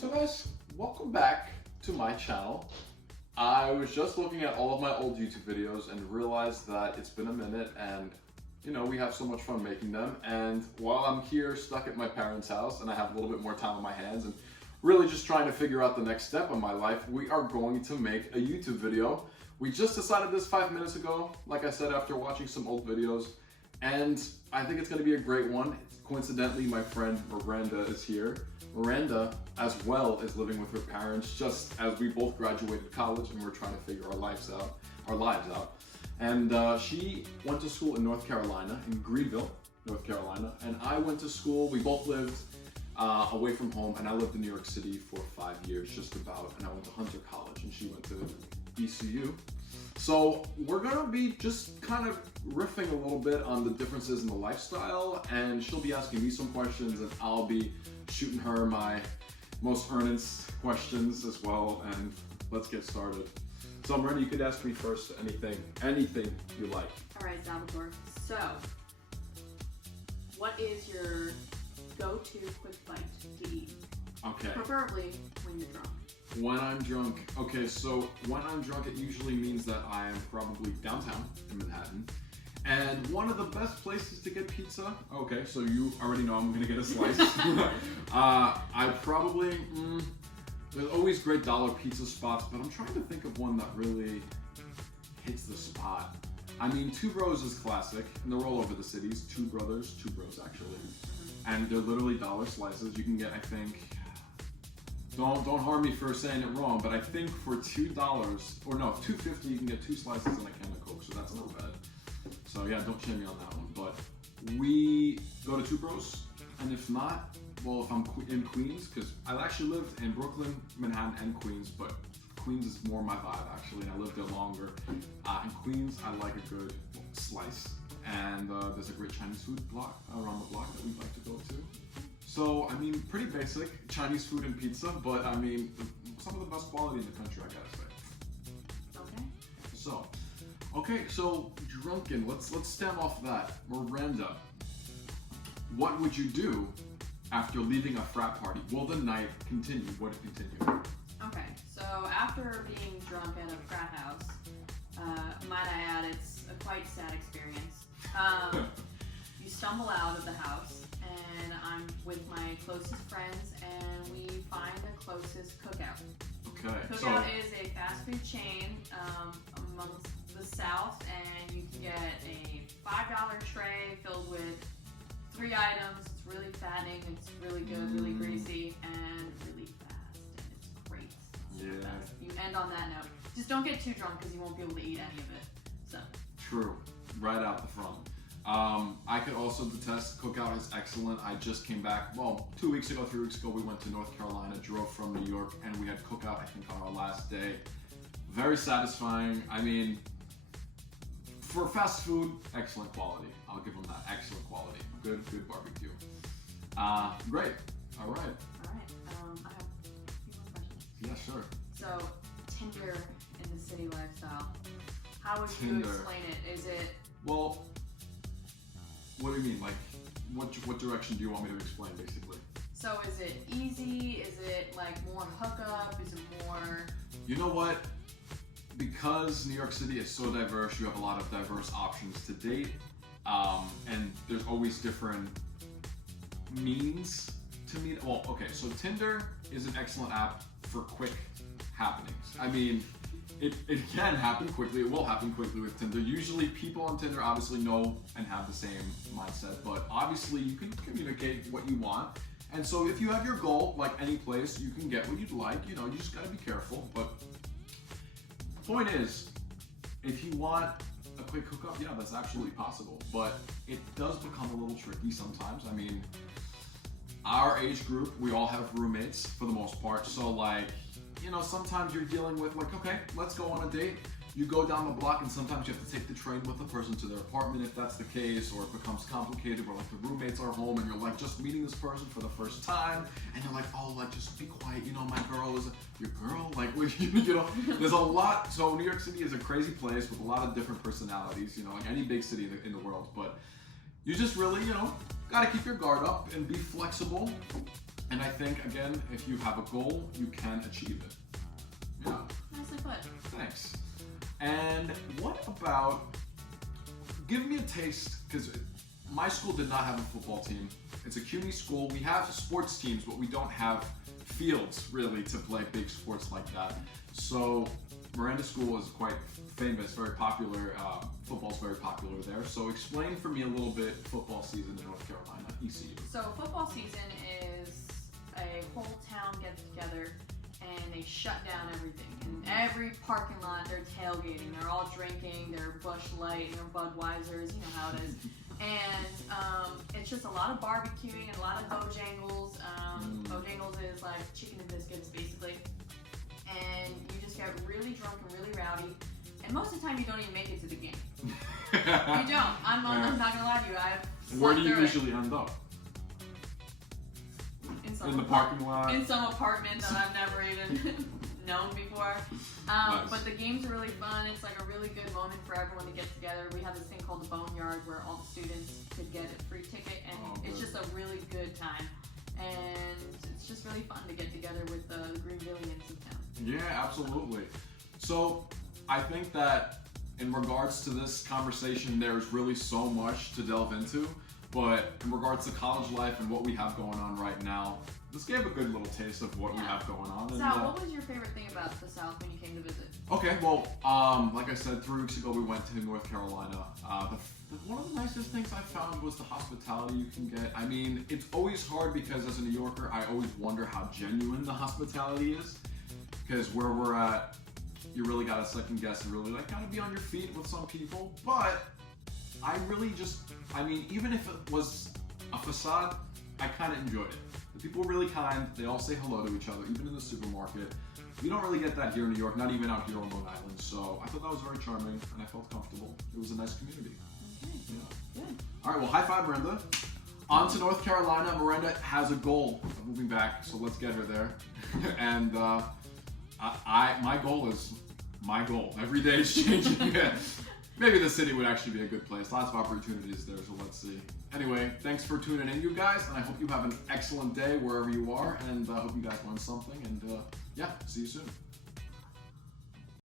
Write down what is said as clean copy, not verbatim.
So guys, welcome back to my channel. I was just looking at all of my old YouTube videos and realized that it's been a minute and we have so much fun making them. And while I'm here stuck at my parents' house and I have a little bit more time on my hands and really just trying to figure out the next step in my life, we are going to make a YouTube video. We just decided this 5 minutes ago, like I said, after watching some old videos. And I think it's going to be a great one. Coincidentally, my friend Miranda is here. Miranda, as well, is living with her parents just as we both graduated college and we're trying to figure our lives out. And she went to school in North Carolina, in Greenville, North Carolina. And I went to school, we both lived away from home, and I lived in New York City for 5 years, just about. And I went to Hunter College and she went to ECU. So we're gonna be just kind of riffing a little bit on the differences in the lifestyle, and she'll be asking me some questions and I'll be shooting her my most earnest questions as well, and let's get started. So Miranda, you could ask me first anything you like. All right, Salvatore. So, what is your go-to quick bite to eat? Okay. Preferably when you're drunk. When I'm drunk, okay, so when I'm drunk, it usually means that I am probably downtown in Manhattan. And one of the best places to get pizza, okay, so you already know I'm gonna get a slice. I probably, there's always great dollar pizza spots, but I'm trying to think of one that really hits the spot. I mean, Two Bros is classic, and they're all over the cities. Two Bros actually. And they're literally dollar slices. You can get, I think, don't harm me for saying it wrong, but I think for $2, or no, $2.50 you can get 2 slices and a can of Coke, so that's not bad. So yeah, don't shame me on that one. But we go to Two Bros, and if not, well, if I'm in Queens, because I actually lived in Brooklyn, Manhattan, and Queens, but Queens is more my vibe actually, and I lived there longer. In Queens, I like a good slice, and there's a great Chinese food block around the block that we like to go to. So, I mean, pretty basic Chinese food and pizza, but I mean, some of the best quality in the country, I gotta say. Okay. So drunken, let's stem off that. Miranda, what would you do after leaving a frat party? Will the night continue? Would it continue? Okay, so after being drunk at a frat house, might I add, it's a quite sad experience. You stumble out of the house, and I'm with my closest friends, and we find the closest Cookout. Okay. Cookout is a fast food chain amongst the South, and you can get a $5 tray filled with 3 items. It's really fattening, it's really good, really greasy, and really fast, and it's great. Yeah. You end on that note. Just don't get too drunk because you won't be able to eat any of it. So. True. Right out the front. I could also detest. Cookout is excellent. I just came back, well, 2 weeks ago, 3 weeks ago, we went to North Carolina, drove from New York, and we had Cookout, I think, on our last day. Very satisfying. I mean, for fast food, excellent quality. I'll give them that. Excellent quality. Good barbecue. Great. All right. I have a few more questions. Yeah, sure. So, Tinder in the city lifestyle. How would you Tinder. explain it? Is it... Well, what do you mean? Like, what direction do you want me to explain, basically? So is it easy? Is it like more hookup? Is it more... You know what? Because New York City is so diverse, you have a lot of diverse options to date, and there's always different means to meet. Well, okay, so Tinder is an excellent app for quick happenings. I mean, it can happen quickly, it will happen quickly with Tinder. Usually people on Tinder obviously know and have the same mindset, but obviously you can communicate what you want. And so if you have your goal, like any place, you can get what you'd like, you just gotta be careful. But the point is, if you want a quick hookup, yeah, that's absolutely possible. But it does become a little tricky sometimes. I mean, our age group, we all have roommates for the most part. So like, sometimes you're dealing with like, okay, let's go on a date. You go down the block and sometimes you have to take the train with the person to their apartment if that's the case, or it becomes complicated where like the roommates are home and you're like just meeting this person for the first time and you're like, oh, like just be quiet, my girl is your girl, like, there's a lot. So New York City is a crazy place with a lot of different personalities, like any big city in the world, but you just really, gotta keep your guard up and be flexible. And I think, again, if you have a goal, you can achieve it. Yeah. Nicely put. Thanks. And what about, give me a taste, because my school did not have a football team. It's a CUNY school. We have sports teams, but we don't have fields, really, to play big sports like that. So Miranda School is quite famous, very popular. Football's very popular there. So explain for me a little bit football season in North Carolina, ECU. So football season is a whole town gets together and they shut down everything. In every parking lot, they're tailgating. They're all drinking. They're Busch Light and their Budweisers. You know how it is. And it's just a lot of barbecuing and a lot of Bojangles. Bojangles is like chicken and biscuits, basically. And you just get really drunk and really rowdy. And most of the time, you don't even make it to the game. You don't. I'm not gonna lie to you. Where do you usually end up? In the parking lot? In some apartment that I've never even known before. Nice. But the games are really fun. It's like a really good moment for everyone to get together. We have this thing called the Boneyard where all the students could get a free ticket, and it's just a really good time. And it's just really fun to get together with the Greenvillians in town. Yeah, absolutely. So I think that in regards to this conversation, there's really so much to delve into. But in regards to college life and what we have going on right now, this gave a good little taste of what we have going on. Sal, what was your favorite thing about the South when you came to visit? Okay, well, like I said, 3 weeks ago we went to North Carolina. One of the nicest things I found was the hospitality you can get. I mean, it's always hard because as a New Yorker, I always wonder how genuine the hospitality is. Because where we're at, you really gotta second guess and really gotta be on your feet with some people. But I really even if it was a facade, I kind of enjoyed it. The people were really kind. They all say hello to each other, even in the supermarket. You don't really get that here in New York, not even out here on Long Island. So I thought that was very charming, and I felt comfortable. It was a nice community. Okay. Yeah. Good. All right, well, high five, Miranda. On to North Carolina. Miranda has a goal of moving back, so let's get her there. And my goal is my goal. Every day is changing. Maybe the city would actually be a good place. Lots of opportunities there, so let's see. Anyway, thanks for tuning in, you guys, and I hope you have an excellent day wherever you are, and I hope you guys learned something, and yeah, see you soon.